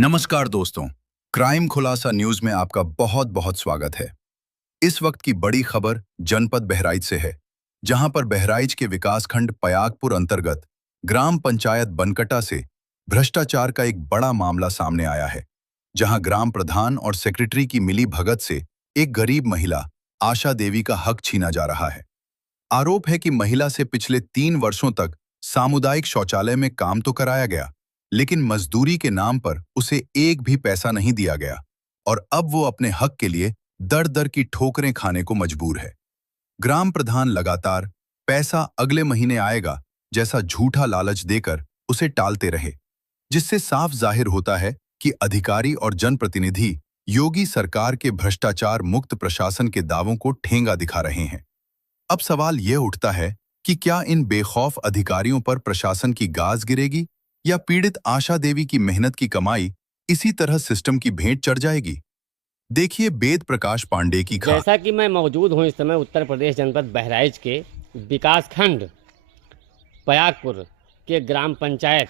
नमस्कार दोस्तों, क्राइम खुलासा न्यूज में आपका बहुत बहुत स्वागत है। इस वक्त की बड़ी खबर जनपद बहराइच से है, जहां पर बहराइच के विकासखंड पयागपुर अंतर्गत ग्राम पंचायत बनकटा से भ्रष्टाचार का एक बड़ा मामला सामने आया है, जहां ग्राम प्रधान और सेक्रेटरी की मिली भगत से एक गरीब महिला आशा देवी का हक छीना जा रहा है। आरोप है कि महिला से पिछले 3 वर्षों तक सामुदायिक शौचालय में काम तो कराया गया, लेकिन मजदूरी के नाम पर उसे एक भी पैसा नहीं दिया गया और अब वो अपने हक के लिए दर दर की ठोकरें खाने को मजबूर है। ग्राम प्रधान लगातार पैसा अगले महीने आएगा जैसा झूठा लालच देकर उसे टालते रहे, जिससे साफ जाहिर होता है कि अधिकारी और जनप्रतिनिधि योगी सरकार के भ्रष्टाचार मुक्त प्रशासन के दावों को ठेंगा दिखा रहे हैं। अब सवाल यह उठता है कि क्या इन बेखौफ अधिकारियों पर प्रशासन की गाज गिरेगी या पीड़ित आशा देवी की मेहनत की कमाई इसी तरह सिस्टम की भेंट चढ़ जाएगी। देखिए वेद प्रकाश पांडे की खास। जैसा कि मैं मौजूद हूं इस समय उत्तर प्रदेश जनपद बहराइच के विकासखंड पयागपुर के ग्राम पंचायत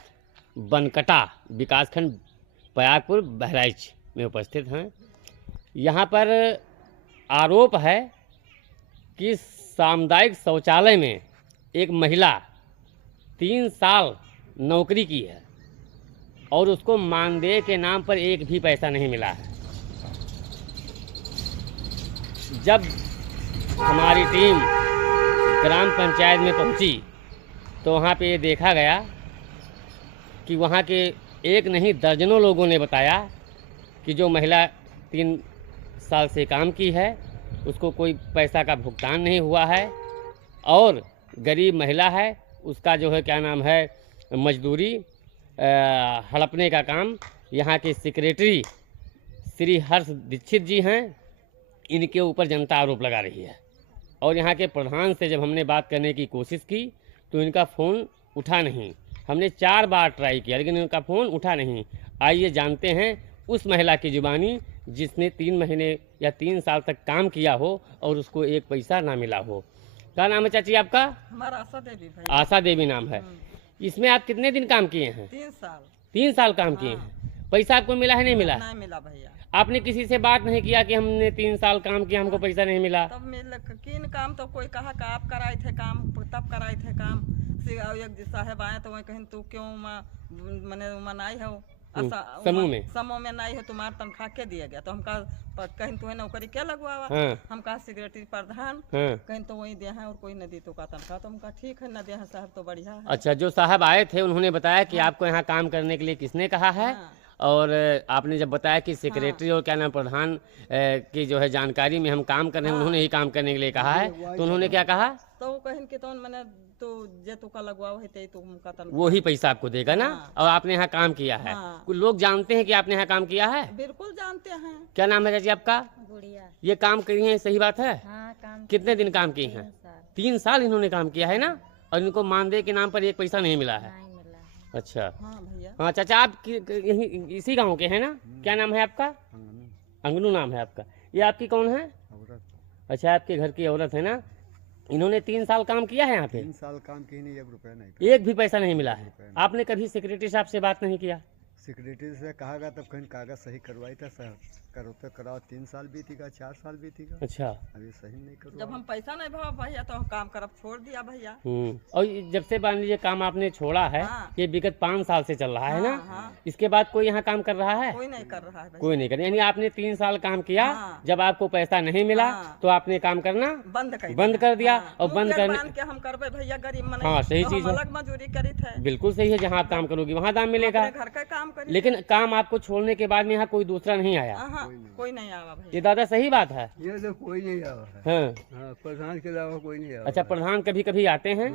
बनकटा विकासखंड पयागपुर बहराइच में उपस्थित हैं। यहां पर आरोप है कि सामुदायिक शौचालय में एक महिला 3 साल नौकरी की है और उसको मानदेय के नाम पर एक भी पैसा नहीं मिला है। जब हमारी टीम ग्राम पंचायत में पहुंची तो वहाँ पे ये देखा गया कि वहाँ के एक नहीं दर्जनों लोगों ने बताया कि जो महिला 3 साल से काम की है उसको कोई पैसा का भुगतान नहीं हुआ है और गरीब महिला है, उसका जो है क्या नाम है मजदूरी हड़पने का काम यहाँ के सेक्रेटरी श्री हर्ष दीक्षित जी हैं, इनके ऊपर जनता आरोप लगा रही है। और यहाँ के प्रधान से जब हमने बात करने की कोशिश की तो इनका फ़ोन उठा नहीं। हमने 4 बार ट्राई किया लेकिन इनका फ़ोन उठा नहीं। आइए जानते हैं उस महिला की जुबानी जिसने 3 महीने या 3 साल तक काम किया हो और उसको एक पैसा ना मिला हो। क्या नाम है चाची आपका? हमारा आशा देवी भाई। आशा देवी नाम है। इसमें आप कितने दिन काम किए हैं? 3 साल। 3 साल काम किए हैं। पैसा आपको मिला है नहीं मिला? नहीं मिला भैया। आपने किसी से बात नहीं किया कि हमने 3 साल काम किया हमको पैसा नहीं मिला? तब मिल किन काम तो कोई कहा कि आप कराए थे काम, तब कराए थे काम। एक साहब आए तो वही कहीं तू क्यों मने मनाई हो समूह में नहीं हो, तुम्हारा तनख्वाह के दिया गया तो हमका कहीं तुम्हें नौकरी क्या लगवावा। हमका सेक्रेटरी प्रधान कहीं तो वही दिया है और कोई न दी तो का तनख्वाह तो हमका ठीक है न दिया है साहब तो बढ़िया है। अच्छा, जो साहब आए थे उन्होंने बताया कि आपको यहाँ काम करने के लिए किसने कहा है? और आपने जब बताया कि सेक्रेटरी और क्या नाम प्रधान की जो है जानकारी में हम काम कर रहे हैं, उन्होंने ही काम करने के लिए कहा है, तो उन्होंने क्या कहा? तो कहीं के तो मैंने तो जे तो का लगवा है तो हमका वो ही पैसा आपको देगा ना। और आपने यहाँ काम किया है। कुछ लोग जानते हैं कि आपने यहाँ काम किया है? बिल्कुल जानते हैं। क्या नाम है चाची आपका? गुड़िया। ये काम करी है, सही बात है? हाँ, काम कितने दिन काम किए हैं? 3 साल इन्होंने काम किया है ना, और इनको मानदेय के नाम पर एक पैसा नहीं मिला है। नहीं मिला। अच्छा हाँ भैया। हाँ चाचा, आप यही इसी गांव के हैं ना? क्या नाम है आपका? अंगनू नाम है आपका। ये आपकी कौन है? अच्छा, आपके घर की औरत है ना। इन्होंने 3 साल काम किया है यहाँ पे? 3 साल काम किए नहीं, 1 रुपया नहीं, एक भी पैसा नहीं मिला है। आपने कभी सेक्रेटरी साहब से बात नहीं किया? सेक्रेटरी से कहा गया तब कहीं कागज सही करवाई था सर, करो तो कराओ। 3 साल बीतेगा, 4 साल बीतेगा। अच्छा, अभी सही नहीं करो। जब हम पैसा नहीं भरा भैया तो हम काम करब छोड़ दिया भैया। और जब से मान लीजिए काम आपने छोड़ा है, ये विगत 5 साल से चल रहा है ना। इसके बाद कोई यहाँ काम कर रहा है? कोई नहीं कर रहा है। कोई नहीं कर, यानी आपने 3 साल काम किया, जब आपको पैसा नहीं मिला तो आपने काम करना बंद कर दिया। और बंद करने के हम करबे भैया गरीब मन। हाँ, सही चीज है। अलग मजदूरी करी थे। बिल्कुल सही है, जहाँ आप काम करोगी वहाँ दाम मिलेगा। घर का काम करी, लेकिन काम आपको छोड़ने के बाद में यहाँ कोई दूसरा नहीं आया? कोई नहीं आया भैया। ये दादा सही बात है? ये तो कोई नहीं आया है। हाँ, प्रधान के अलावा कोई नहीं आया। अच्छा, प्रधान कभी कभी आते हैं?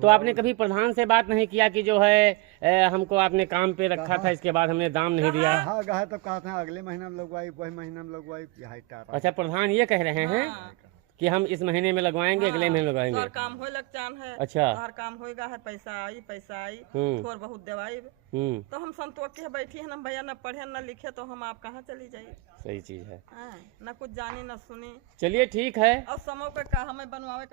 तो आपने कभी प्रधान से बात नहीं किया कि जो है हमको आपने काम पे रखा था, इसके बाद हमने दाम नहीं दिया? हाँ गया तब कहा था अगले महीना में लगवाई, वही महीना में लगवाई। अच्छा, प्रधान ये कह रहे हैं कि हम इस महीने में लगवाएंगे, अगले महीने लगवाएंगे। तो काम हो लग चान है। अच्छा, हर काम होएगा है, पैसा आई थोड़ा बहुत दवाई। तो हम संतोष के बैठी है ना भैया, न पढ़े न लिखे तो हम आप कहाँ चली जाइए। सही चीज है। न कुछ जानी न सुनी। चलिए ठीक है। और समूह का हमें बनवावे